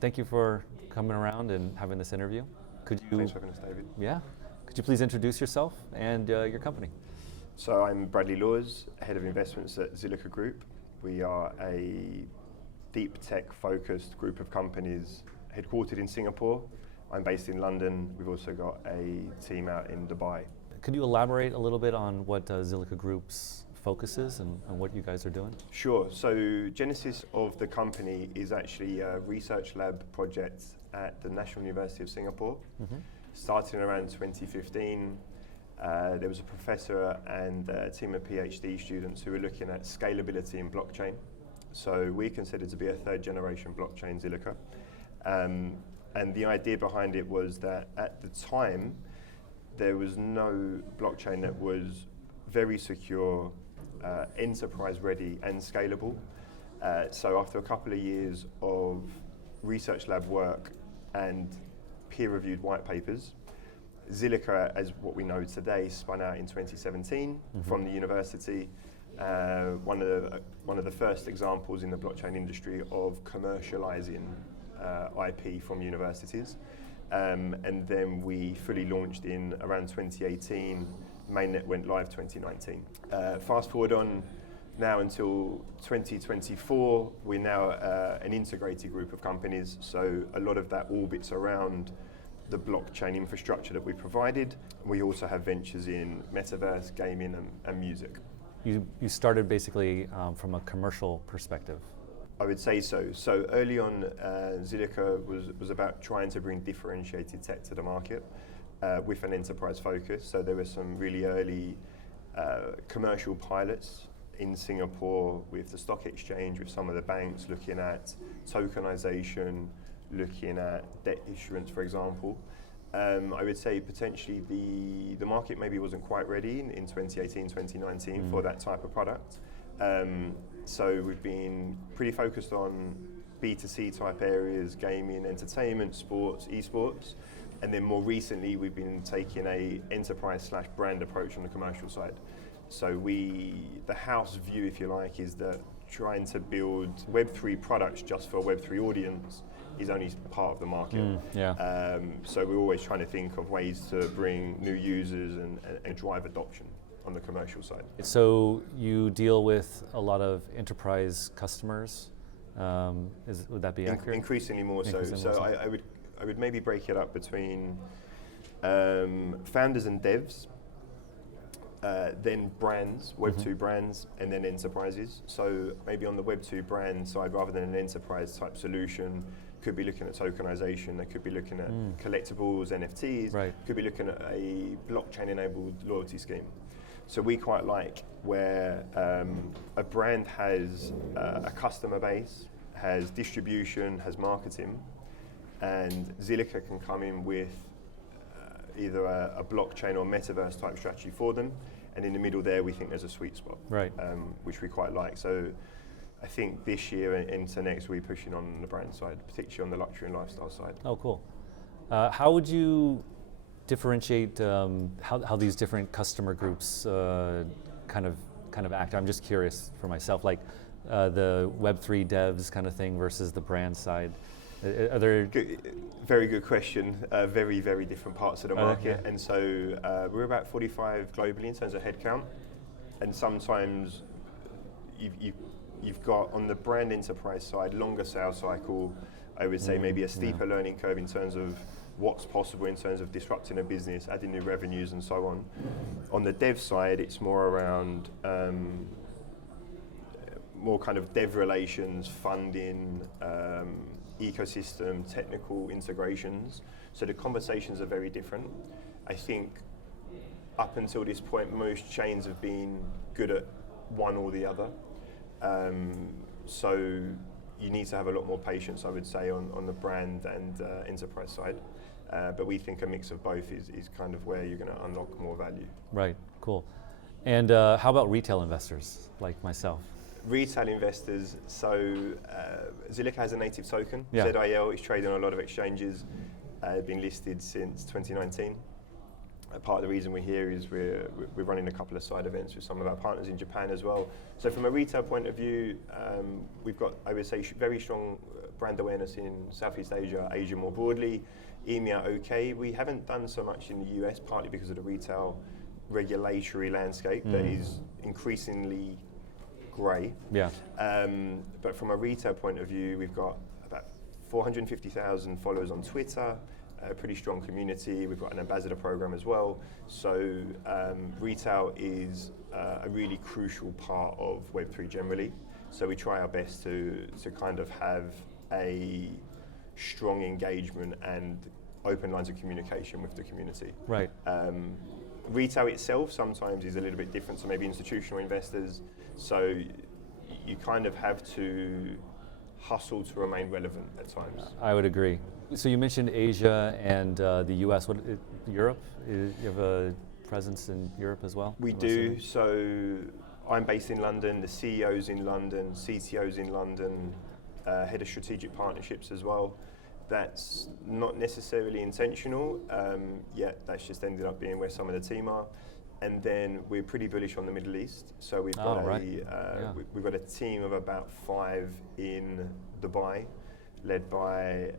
Thank you for coming around and having this interview. Thanks for having us, David. Yeah. Could you please introduce yourself and your company? So I'm Bradley Laws, Head of Investments at Zilliqa Group. We are a deep tech focused group of companies headquartered in Singapore. I'm based in London. We've also got a team out in Dubai. Could you elaborate a little bit on what Zilliqa Group's focus is and what you guys are doing? Sure. So genesis of the company is actually a research lab project at the National University of Singapore. Starting around 2015, there was a professor and a team of PhD students who were looking at scalability in blockchain. So we considered to be a third generation blockchain, Zilliqa. And the idea behind it was that at the time, there was no blockchain that was very secure, enterprise ready and scalable. So after a couple of years of research lab work and peer-reviewed white papers, Zilliqa, as what we know today, spun out in 2017 from the university. One of the first examples in the blockchain industry of commercializing IP from universities. And then we fully launched in around 2018. Mainnet went live 2019. Fast forward on now until 2024, we're now an integrated group of companies. So a lot of that orbits around the blockchain infrastructure that we provided. We also have ventures in metaverse, gaming, and music. You started basically from a commercial perspective. I would say so. So early on, Zilliqa was about trying to bring differentiated tech to the market with an enterprise focus. So there were some really early commercial pilots in Singapore with the stock exchange, with some of the banks looking at tokenization, looking at debt issuance, for example. I would say potentially the market maybe wasn't quite ready in 2018, 2019 for that type of product. So we've been pretty focused on B2C type areas, gaming, entertainment, sports, esports. And then more recently, we've been taking a enterprise/brand approach on the commercial side. So the house view, if you like, is that trying to build Web3 products just for a Web3 audience is only part of the market. So we're always trying to think of ways to bring new users and drive adoption on the commercial side. So you deal with a lot of enterprise customers. Would that be accurate? Increasingly more so. I would maybe break it up between founders and devs, then brands, Web2 brands, and then enterprises. So maybe on the Web2 brand side, rather than an enterprise type solution, could be looking at tokenization, they could be looking at collectibles, NFTs, could be looking at a blockchain-enabled loyalty scheme. So we quite like where a brand has a customer base, has distribution, has marketing, and Zilliqa can come in with either a blockchain or metaverse type strategy for them. And in the middle there, we think there's a sweet spot, which we quite like. So I think this year and into next, we're pushing on the brand side, particularly on the luxury and lifestyle side. Oh, cool. How would you differentiate how these different customer groups kind of act? I'm just curious for myself, like the Web3 devs kind of thing versus the brand side. Are there very good question. Very, very different parts of the market. And so we're about 45 globally in terms of headcount. And sometimes you've got on the brand enterprise side, longer sales cycle. I would say maybe a steeper learning curve in terms of what's possible in terms of disrupting a business, adding new revenues and so on. On the dev side, it's more around more kind of dev relations, funding, ecosystem, technical integrations. So the conversations are very different. I think up until this point, most chains have been good at one or the other. So you need to have a lot more patience, I would say, on the brand and enterprise side. But we think a mix of both is kind of where you're going to unlock more value. Right, cool. And how about retail investors like myself? Retail investors, so Zilliqa has a native token, ZIL, it's traded on a lot of exchanges, been listed since 2019. Part of the reason we're here is we're running a couple of side events with some of our partners in Japan as well. So from a retail point of view, we've got, I would say, very strong brand awareness in Southeast Asia, Asia more broadly. EMEA, okay. We haven't done so much in the US, partly because of the retail regulatory landscape that is increasingly grey. Yeah. But from a retail point of view, we've got about 450,000 followers on Twitter, a pretty strong community. We've got an ambassador program as well. So retail is a really crucial part of Web3 generally. So we try our best to kind of have a strong engagement and open lines of communication with the community. Right. Retail itself sometimes is a little bit different to maybe institutional investors. So you kind of have to hustle to remain relevant at times. I would agree. So you mentioned Asia and the US. What, Europe? You have a presence in Europe as well? We do. So I'm based in London. The CEO's in London, CTO's in London, head of strategic partnerships as well. That's not necessarily intentional, yet that's just ended up being where some of the team are. And then we're pretty bullish on the Middle East. So we've got we've got a team of about 5 in Dubai, led by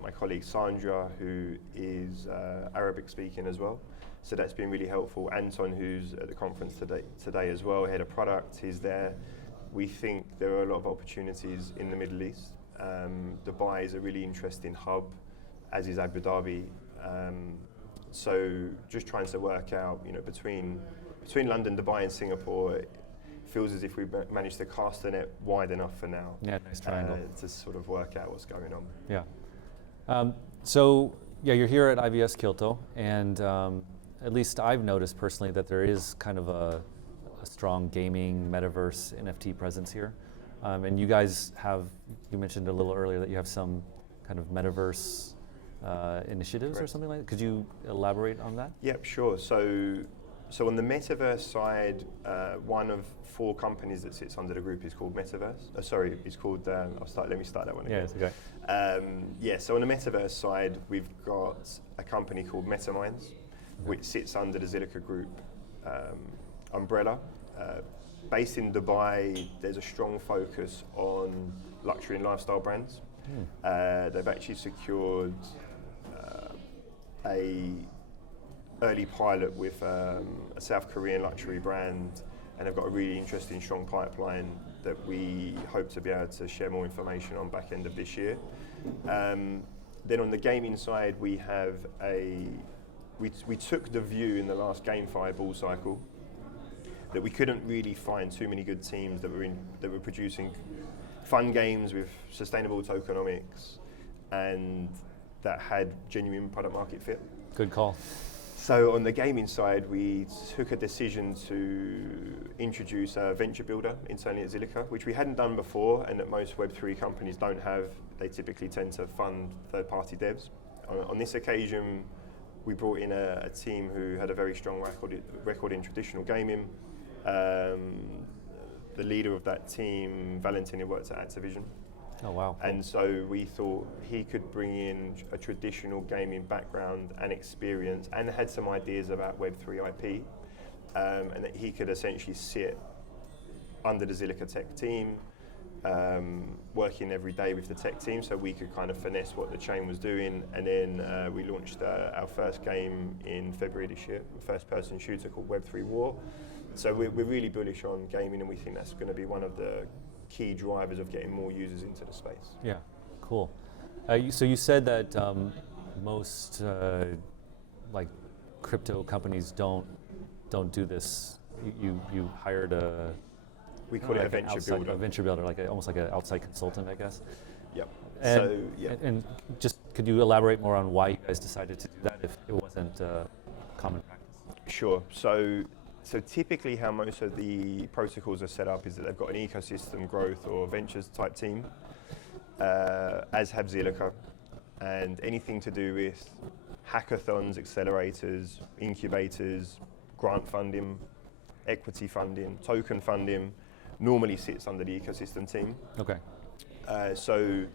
my colleague Sandra, who is Arabic speaking as well. So that's been really helpful. Anton, who's at the conference today as well, head of product, he's there. We think there are a lot of opportunities in the Middle East. Dubai is a really interesting hub, as is Abu Dhabi. So just trying to work out, between London, Dubai, and Singapore, it feels as if we've managed to cast the net wide enough for now. Yeah, nice triangle. To sort of work out what's going on. Yeah. So you're here at IBS Kyoto, and at least I've noticed personally that there is kind of a strong gaming, metaverse, NFT presence here. And you guys you mentioned a little earlier that you have some kind of metaverse initiatives or something like that. Could you elaborate on that? Yep, sure. So on the metaverse side, one of 4 companies that sits under the group is called Metaverse. It's called, let me start that one again. Yes, okay. So on the metaverse side, we've got a company called MetaMinds, which sits under the Zilliqa group umbrella. Based in Dubai, there's a strong focus on luxury and lifestyle brands. They've actually secured a early pilot with a South Korean luxury brand, and they've got a really interesting, strong pipeline that we hope to be able to share more information on back end of this year. Then on the gaming side, we have we took the view in the last GameFi bull cycle that we couldn't really find too many good teams that were producing fun games with sustainable tokenomics and that had genuine product market fit. Good call. So on the gaming side, we took a decision to introduce a venture builder internally at Zilliqa, which we hadn't done before and that most Web3 companies don't have. They typically tend to fund third-party devs. On this occasion, we brought in a team who had a very strong record in traditional gaming. The leader of that team, Valentin, worked at Activision. Oh, wow. And so we thought he could bring in a traditional gaming background and experience and had some ideas about Web3 IP, and that he could essentially sit under the Zilliqa tech team, working every day with the tech team so we could kind of finesse what the chain was doing. And then we launched our first game in February this year, a first-person shooter called Web3 War. So we're really bullish on gaming, and we think that's going to be one of the key drivers of getting more users into the space. Yeah, cool. So you said that most like crypto companies don't do this. You hired we call it a venture builder. A venture builder, almost like an outside consultant, I guess. Yep. And just could you elaborate more on why you guys decided to do that if it wasn't common practice? Sure. So typically how most of the protocols are set up is that they've got an ecosystem growth or ventures type team, as have Zilliqa, and anything to do with hackathons, accelerators, incubators, grant funding, equity funding, token funding, normally sits under the ecosystem team. Okay. So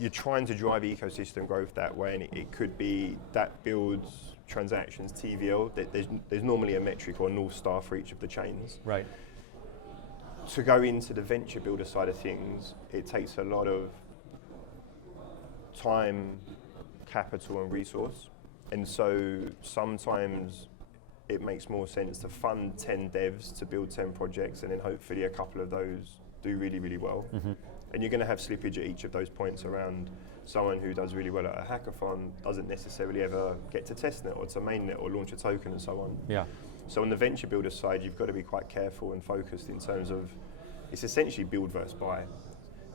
you're trying to drive ecosystem growth that way, and it could be that builds transactions, TVL. There's normally a metric or a North Star for each of the chains. Right. To go into the venture builder side of things, it takes a lot of time, capital, and resource. And so sometimes it makes more sense to fund 10 devs to build 10 projects, and then hopefully a couple of those do really, really well. Mm-hmm. And you're going to have slippage at each of those points around someone who does really well at a hackathon doesn't necessarily ever get to testnet or to mainnet or launch a token and so on. Yeah. So on the venture builder side, you've got to be quite careful and focused in terms of, it's essentially build versus buy.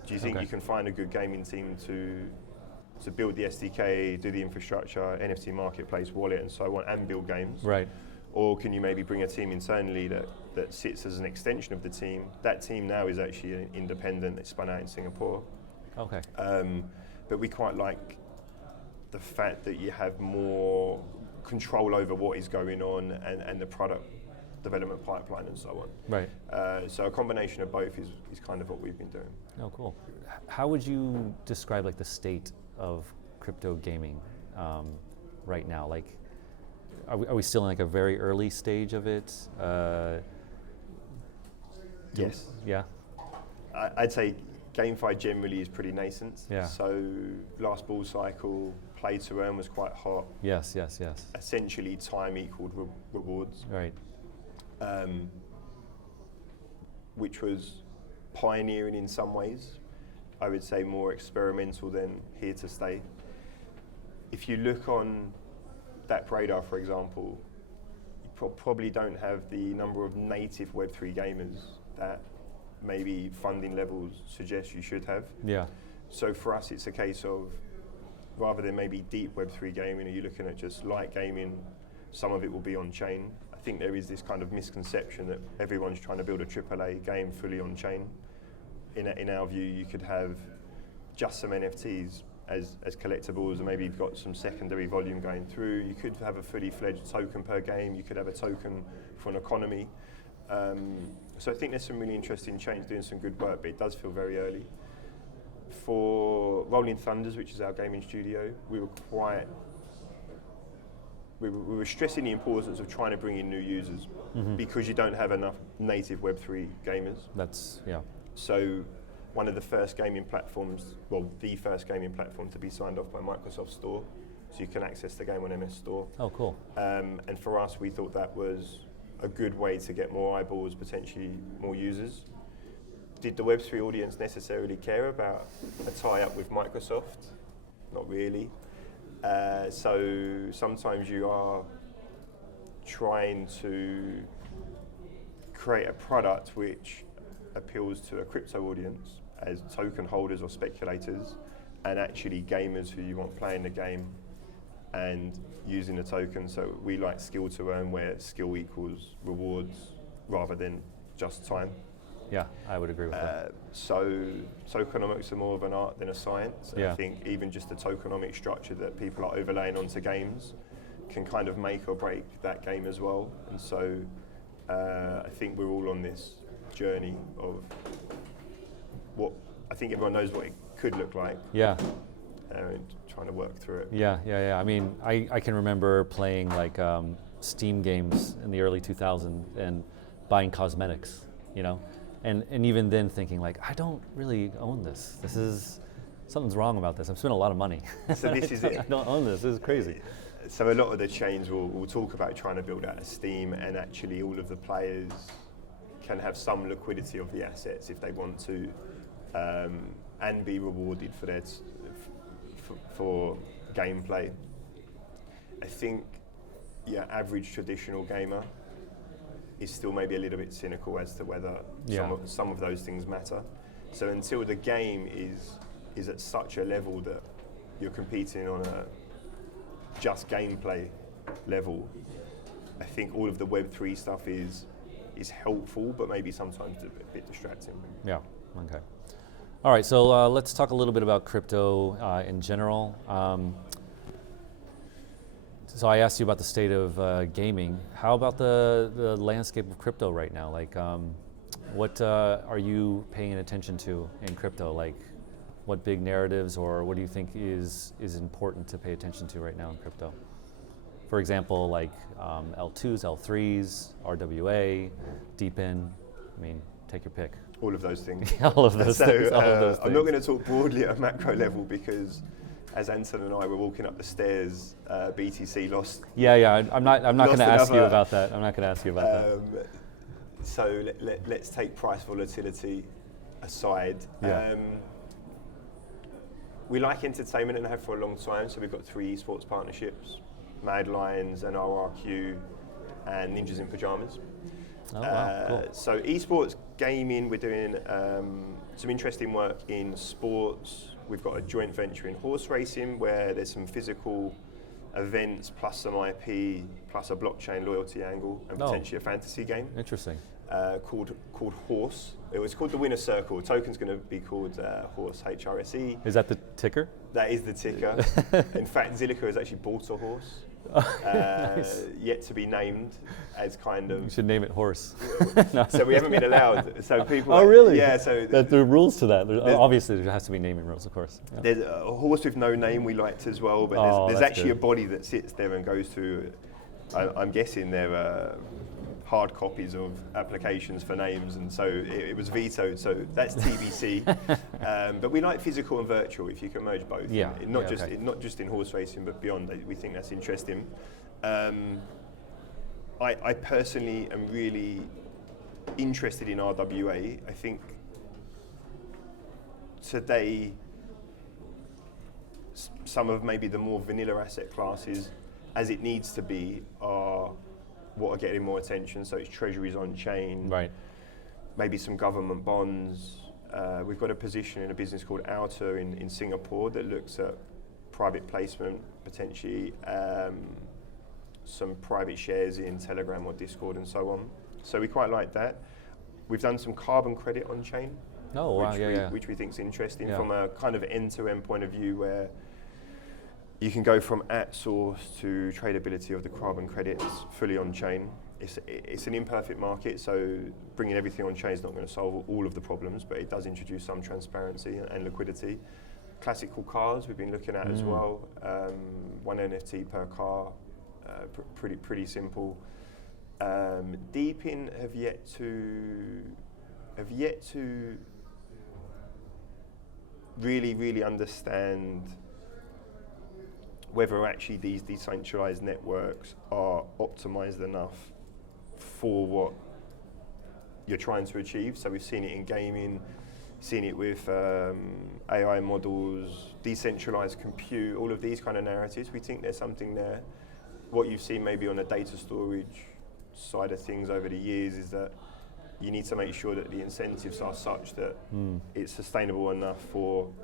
Do you think you can find a good gaming team to build the SDK, do the infrastructure, NFT marketplace, wallet and so on, and build games? Right. Or can you maybe bring a team internally that sits as an extension of the team? That team now is actually an independent, it's spun out in Singapore. Okay. But we quite like the fact that you have more control over what is going on and the product development pipeline and so on. Right. So a combination of both is kind of what we've been doing. Oh, cool. How would you describe like the state of crypto gaming right now? Like, are we still in like a very early stage of it? Yes. Yeah. I'd say GameFi generally is pretty nascent. Yeah. So last bull cycle, play to earn was quite hot. Yes. Essentially, time equaled rewards. Right. Which was pioneering in some ways. I would say more experimental than here to stay. If you look on that radar, for example, you probably don't have the number of native Web3 gamers that maybe funding levels suggest you should have. Yeah. So for us, it's a case of, rather than maybe deep Web3 gaming, are you looking at just light gaming? Some of it will be on chain. I think there is this kind of misconception that everyone's trying to build a AAA game fully on chain. In our view, you could have just some NFTs as collectibles, and maybe you've got some secondary volume going through. You could have a fully fledged token per game. You could have a token for an economy. So I think there's some really interesting change, doing some good work, but it does feel very early. For Rolling Thunders, which is our gaming studio, we were stressing the importance of trying to bring in new users because you don't have enough native Web3 gamers. That's, yeah. So one of the first gaming platforms, well, the first gaming platform to be signed off by Microsoft Store, so you can access the game on MS Store. Oh, cool. And for us, we thought that was a good way to get more eyeballs, potentially more users. Did the Web3 audience necessarily care about a tie-up with Microsoft? Not really. So sometimes you are trying to create a product which appeals to a crypto audience as token holders or speculators, and actually gamers who you want playing the game and using the token. So we like skill to earn, where skill equals rewards rather than just time. Yeah, I would agree with that. So tokenomics are more of an art than a science. Yeah. I think even just the tokenomic structure that people are overlaying onto games can kind of make or break that game as well. And so I think we're all on this journey of what I think everyone knows what it could look like. Yeah. And trying to work through it. Yeah. I mean, I can remember playing like Steam games in the early 2000s and buying cosmetics, you know? And even then thinking like, I don't really own this. Something's wrong about this. I'm spending a lot of money. So this is it. I don't own this. This is crazy. So a lot of the chains will talk about trying to build out a Steam, and actually all of the players can have some liquidity of the assets if they want to, and be rewarded for their for gameplay. I think your average traditional gamer is still maybe a little bit cynical as to whether some of those things matter. So until the game is at such a level that you're competing on a just gameplay level, I think all of the Web3 stuff is helpful, but maybe sometimes a bit distracting. Yeah, okay. All right, so let's talk a little bit about crypto in general. So I asked you about the state of gaming. How about the landscape of crypto right now? Like, what are you paying attention to in crypto? Like, what big narratives, or what do you think is important to pay attention to right now in crypto? For example, like L2s, L3s, RWA, deepen. I mean, take your pick. All of those things. All of those things. All of those I'm not going to talk broadly at a macro level because, as Anton and I were walking up the stairs, BTC lost. Yeah. I'm not going to ask you about that. I'm not going to ask you about that. So let's take price volatility aside. Yeah. We like entertainment and have for a long time. So we've got 3 esports partnerships: Mad Lions and RRQ, and Ninjas in Pajamas. Oh, wow, cool. So esports gaming, we're doing some interesting work in sports. We've got a joint venture in horse racing where there's some physical events plus some IP plus a blockchain loyalty angle and potentially a fantasy game. Interesting. Called Horse. It was called the Winner Circle. The token's going to be called Horse, HRSE. Is that the ticker? That is the ticker. In fact, Zilliqa has actually bought a horse. Nice. Yet to be named as kind of. You should name it Horse. No. So we haven't been allowed. So people. Oh, really? Yeah. So there are rules to that. Obviously, there has to be naming rules, of course. Yeah. There's a horse with no name we liked as well, but there's actually a body that sits there and goes through. I'm guessing there are hard copies of applications for names, and so it was vetoed. So that's TBC. But we like physical and virtual. If you can merge both, not just in horse racing, but beyond. We think that's interesting. I personally am really interested in RWA. I think today some of maybe the more vanilla asset classes, as it needs to be, are what are getting more attention. So it's treasuries on chain, right? Maybe some government bonds. We've got a position in a business called Outer in Singapore that looks at private placement, potentially some private shares in Telegram or Discord and so on. So we quite like that. We've done some carbon credit on chain, which we think is interesting from a kind of end-to-end point of view, where you can go from at source to tradability of the carbon credits fully on chain. It's an imperfect market, so bringing everything on chain is not going to solve all of the problems, but it does introduce some transparency and liquidity. Classical cars we've been looking at as well. 1 NFT per car, pretty simple. Deepin have yet to really understand whether actually these decentralized networks are optimized enough for what you're trying to achieve. So we've seen it in gaming, seen it with AI models, decentralized compute, all of these kind of narratives. We think there's something there. What you've seen maybe on the data storage side of things over the years is that you need to make sure that the incentives are such that it's sustainable enough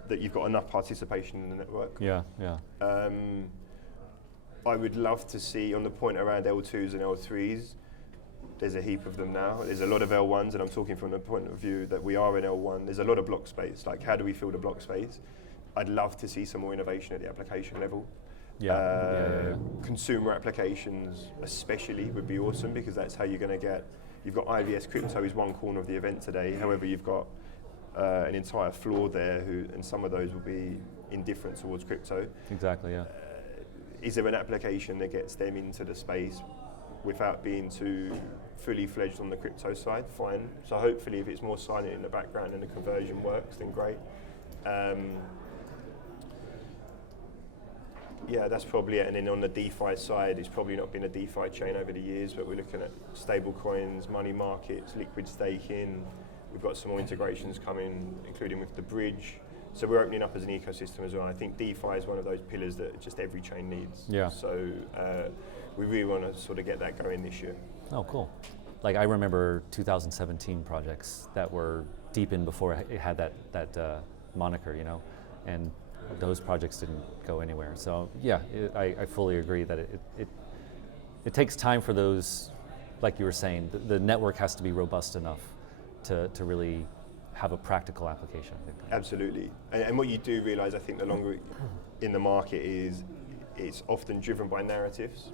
that you've got enough participation in the network. Yeah. I would love to see, on the point around L2s and L3s, there's a heap of them now. There's a lot of L1s, and I'm talking from the point of view that we are in L1. There's a lot of block space. Like, how do we fill the block space? I'd love to see some more innovation at the application level. Consumer applications especially would be awesome, because that's how you're going to get. You've got IVS Crypto is one corner of the event today. However, you've got an entire floor there, and some of those will be indifferent towards crypto. Exactly, yeah. Is there an application that gets them into the space without being too fully fledged on the crypto side? Fine. So hopefully, if it's more silent in the background and the conversion works, then great. Yeah, that's probably it. And then on the DeFi side, it's probably not been a DeFi chain over the years, but we're looking at stable coins, money markets, liquid staking. We've got some more integrations coming, including with the bridge. So we're opening up as an ecosystem as well. I think DeFi is one of those pillars that just every chain needs. Yeah. So we really want to sort of get that going this year. Oh, cool. Like, I remember 2017 projects that were deep in before it had that moniker, and those projects didn't go anywhere. So yeah, I fully agree that it takes time for those, like you were saying, the network has to be robust enough to really have a practical application. Absolutely. And what you do realize, I think, the longer in the market is it's often driven by narratives,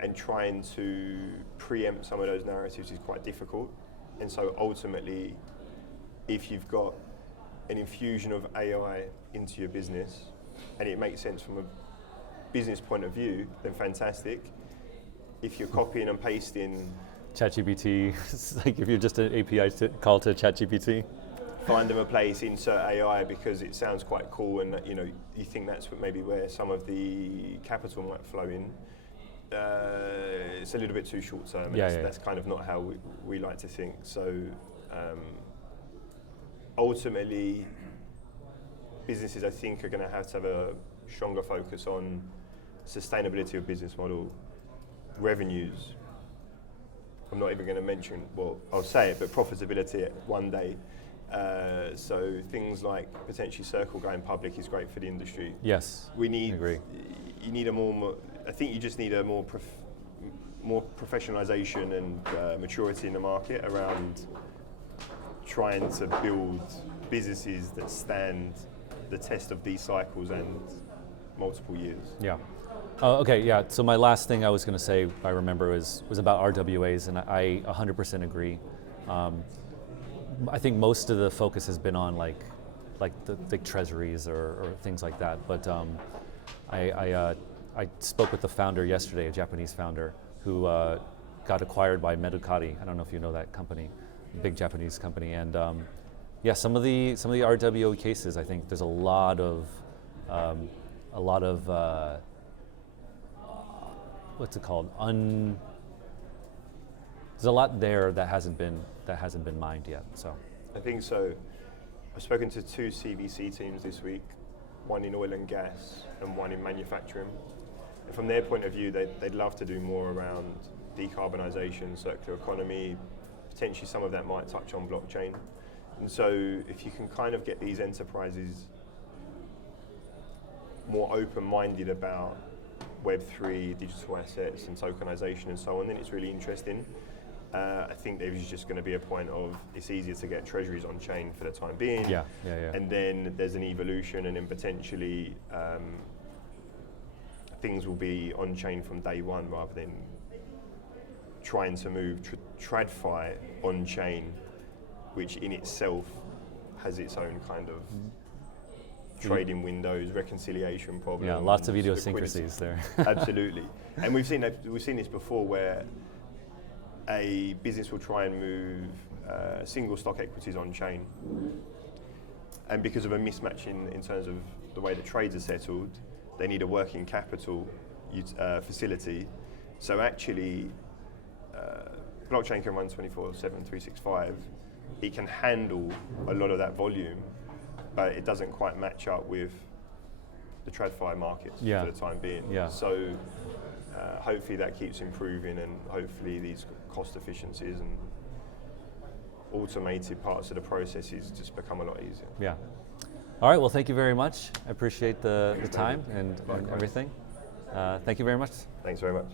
and trying to preempt some of those narratives is quite difficult. And so ultimately, if you've got an infusion of AI into your business, and it makes sense from a business point of view, then fantastic. If you're copying and pasting, ChatGPT, like if you're just an API call to ChatGPT. find them a place, insert AI because it sounds quite cool, and you know you think that's maybe where some of the capital might flow in. It's a little bit too short term. That's kind of not how we like to think. So ultimately, businesses I think are going to have a stronger focus on sustainability of business model, revenues. I'm not even going to mention, well, I'll say it, but profitability at one day. So things like potentially Circle going public is great for the industry. Yes, we need. I agree. You need a more. I think you just need a more professionalization and maturity in the market around trying to build businesses that stand the test of these cycles and multiple years. Yeah. Okay, yeah, so my last thing I was going to say, I remember, was about RWAs, and I 100% agree. I think most of the focus has been on like the treasuries or things like that, but I spoke with the founder yesterday, a Japanese founder, who got acquired by Medukari. I don't know if you know that company, big Japanese company, and yeah, some of the RWA cases, I think there's a lot of what's it called? There's a lot there that hasn't been mined yet. So I think so. I've spoken to 2 CVC teams this week, one in oil and gas and one in manufacturing. And from their point of view, they'd love to do more around decarbonisation, circular economy. Potentially some of that might touch on blockchain. And so if you can kind of get these enterprises more open-minded about Web3, digital assets and tokenization and so on, then it's really interesting. I think there's just going to be a point of it's easier to get treasuries on chain for the time being. Yeah. And then there's an evolution, and then potentially things will be on chain from day one rather than trying to move TradFi on chain, which in itself has its own kind of trading windows, reconciliation problems. Yeah, lots of idiosyncrasies there. Absolutely, and we've seen this before where a business will try and move single stock equities on chain, and because of a mismatch in terms of the way the trades are settled, they need a working capital facility. So actually, blockchain can run 24/7, 365. It can handle a lot of that volume, but it doesn't quite match up with the TradFi markets for the time being. Yeah. So hopefully that keeps improving, and hopefully these cost efficiencies and automated parts of the processes just become a lot easier. Yeah. All right, well, thank you very much. I appreciate the time and everything. Thank you very much. Thanks very much.